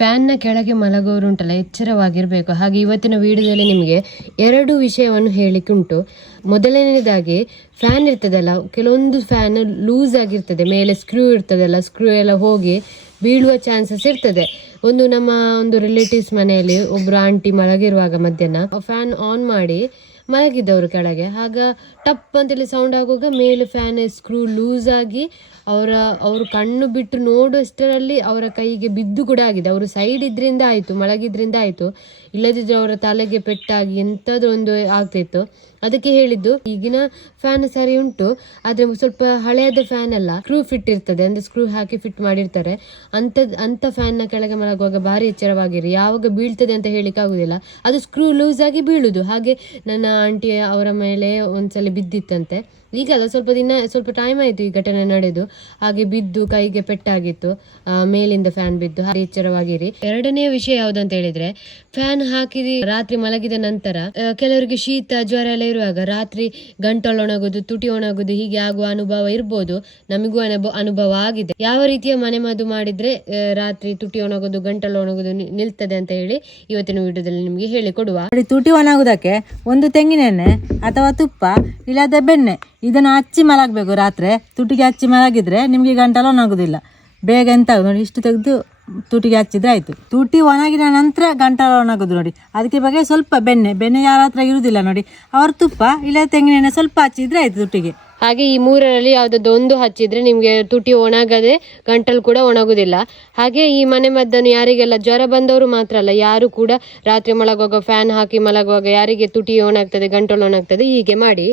ಫ್ಯಾನ್ನ ಕೆಳಗೆ ಮಲಗೋರು ಉಂಟಲ್ಲ, ಎಚ್ಚರವಾಗಿರಬೇಕು. ಹಾಗೆ ಇವತ್ತಿನ ವಿಡಿಯೋದಲ್ಲಿ ನಿಮಗೆ ಎರಡು ವಿಷಯವನ್ನು ಹೇಳಿಕೆ ಉಂಟು. ಮೊದಲನೇದಾಗಿ ಫ್ಯಾನ್ ಇರ್ತದಲ್ಲ, ಕೆಲವೊಂದು ಫ್ಯಾನ್ ಲೂಸ್ ಆಗಿರ್ತದೆ, ಮೇಲೆ ಸ್ಕ್ರೂ ಇರ್ತದಲ್ಲ, ಸ್ಕ್ರೂ ಎಲ್ಲ ಹೋಗಿ ಬೀಳುವ ಚಾನ್ಸಸ್ ಇರ್ತದೆ. ಒಂದು ನಮ್ಮ ಒಂದು ರಿಲೇಟಿವ್ಸ್ ಮನೆಯಲ್ಲಿ ಒಬ್ಬರು ಆಂಟಿ ಮಲಗಿರುವಾಗ ಮಧ್ಯಾಹ್ನ ಫ್ಯಾನ್ ಆನ್ ಮಾಡಿ ಮಲಗಿದ್ದವರು ಕೆಳಗೆ. ಆಗ ಟಪ್ ಅಂತೇಳಿ ಸೌಂಡ್ ಆಗುವಾಗ ಮೇಲೆ ಫ್ಯಾನ್ ಸ್ಕ್ರೂ ಲೂಸ್ ಆಗಿ ಅವರ, ಅವರು ಕಣ್ಣು ಬಿಟ್ಟು ನೋಡುವಷ್ಟರಲ್ಲಿ ಅವರ ಕೈಗೆ ಬಿದ್ದು ಕೂಡ ಆಗಿದೆ. ಅವರು ಸೈಡ್ ಇದ್ರಿಂದ ಆಯಿತು, ಮಲಗಿದ್ರಿಂದ ಆಯಿತು. ಇಲ್ಲದಿದ್ರೆ ಅವರ ತಲೆಗೆ ಪೆಟ್ಟಾಗಿ ಎಂಥದ್ದು ಒಂದು ಆಗ್ತಿತ್ತು. ಅದಕ್ಕೆ ಹೇಳಿದ್ದು, ಈಗಿನ ಫ್ಯಾನ್ ಸರಿ ಉಂಟು, ಆದರೆ ಸ್ವಲ್ಪ ಹಳೆಯದ ಫ್ಯಾನ್ ಅಲ್ಲ. ಸ್ಕ್ರೂ ಫಿಟ್ ಇರ್ತದೆ, ಅಂದರೆ ಸ್ಕ್ರೂ ಹಾಕಿ ಫಿಟ್ ಮಾಡಿರ್ತಾರೆ. ಅಂಥದ್ದು ಅಂಥ ಫ್ಯಾನ್ನ ಕೆಳಗೆ ಮಲಗುವಾಗ ಭಾರಿ ಎಚ್ಚರವಾಗಿರಿ. ಯಾವಾಗ ಬೀಳ್ತದೆ ಅಂತ ಹೇಳಿಕ್ಕೆ ಆಗುದಿಲ್ಲ ಅದು ಸ್ಕ್ರೂ ಲೂಸ್ ಆಗಿ ಬೀಳುದು. ಹಾಗೆ ನನ್ನ ಆಂಟಿ ಅವರ ಮೇಲೆ ಒಂದ್ಸಲ ಬಿದ್ದಿತ್ತಂತೆ. ಈಗ ಅಲ್ಲ ಸ್ವಲ್ಪ ದಿನ, ಸ್ವಲ್ಪ ಟೈಮ್ ಆಯಿತು ಈ ಘಟನೆ ನಡೆದು. ಹಾಗೆ ಬಿದ್ದು ಕೈಗೆ ಪೆಟ್ಟಾಗಿತ್ತು. ಮೇಲಿಂದ ಫ್ಯಾನ್ ಬಿದ್ದು. ಹಾಗೆ ಎಚ್ಚರವಾಗಿರಿ. ಎರಡನೇ ವಿಷಯ ಯಾವುದಂತ ಹೇಳಿದ್ರೆ ಫ್ಯಾನ್ ಹಾಕಿ ರಾತ್ರಿ ಮಲಗಿದ ನಂತರ ಕೆಲವರಿಗೆ ಶೀತ, ಜ್ವರ ಎಲ್ಲ ಇರುವಾಗ ರಾತ್ರಿ ಗಂಟಲು ಒಣಗುದು ತುಟಿ ಒಣಗುದು ಹೀಗೆ ಆಗುವ ಅನುಭವ ಇರ್ಬೋದು. ನಮಗೂ ಅನುಭವ ಅನುಭವ ಆಗಿದೆ. ಯಾವ ರೀತಿಯ ಮನೆಮದ್ದು ಮಾಡಿದ್ರೆ ರಾತ್ರಿ ತುಟಿ ಒಣಗೋದು ಗಂಟಲು ಒಣಗುದು ನಿಲ್ತದೆ ಅಂತ ಹೇಳಿ ಇವತ್ತಿನ ವಿಡಿಯೋದಲ್ಲಿ ನಿಮಗೆ ಹೇಳಿಕೊಡುವ. ತುಟಿ ಒಣಗುದಕ್ಕೆ ಒಂದು ತೆಂಗಿನೆಣ್ಣೆ ಅಥವಾ ತುಪ್ಪ, ಇಲ್ಲದ ಬೆಣ್ಣೆ. ಇದನ್ನು ಹಚ್ಚಿ ಮಲಗಬೇಕು ರಾತ್ರಿ. ತುಟಿಗೆ ಹಚ್ಚಿ ಮಲಗಿದರೆ ನಿಮಗೆ ಗಂಟಲು ಒಣಗುದಿಲ್ಲ ಬೇಗ ಎಂತ ನೋಡಿ, ಇಷ್ಟು ತೆಗೆದು ತುಟಿಗೆ ಹಚ್ಚಿದ್ರೆ ಆಯ್ತು. ತುಟಿ ಒಣಗಿದ ನಂತರ ಗಂಟಲು ಒಣಗೋದು ನೋಡಿ. ಅದಕ್ಕೆ ಬಗ್ಗೆ ಸ್ವಲ್ಪ ಬೆಣ್ಣೆ. ಬೆಣ್ಣೆ ಯಾರ ಹತ್ರ ಇರುವುದಿಲ್ಲ ನೋಡಿ. ಅವ್ರ ತುಪ್ಪ ಇಲ್ಲ ತೆಂಗಿನೆಣ್ಣೆ ಸ್ವಲ್ಪ ಹಚ್ಚಿದ್ರೆ ಆಯ್ತು ತುಟಿಗೆ. ಹಾಗೆ ಈ ಮೂರರಲ್ಲಿ ಯಾವುದಾದ್ರು ಒಂದು ಹಚ್ಚಿದ್ರೆ ನಿಮಗೆ ತುಟಿ ಒಣಗದೆ ಗಂಟಲು ಕೂಡ ಒಣಗುದಿಲ್ಲ. ಹಾಗೆ ಈ ಮನೆ ಮದ್ದನ್ನು ಯಾರಿಗೆಲ್ಲ ಜ್ವರ ಬಂದವರು ಮಾತ್ರ ಅಲ್ಲ, ಯಾರು ಕೂಡ ರಾತ್ರಿ ಮಲಗುವಾಗ ಫ್ಯಾನ್ ಹಾಕಿ ಮಲಗುವಾಗ ಯಾರಿಗೆ ತುಟಿ ಒಣಗ್ತದೆ, ಗಂಟಲು ಒಣಗ್ತದೆ, ಹೀಗೆ ಮಾಡಿ.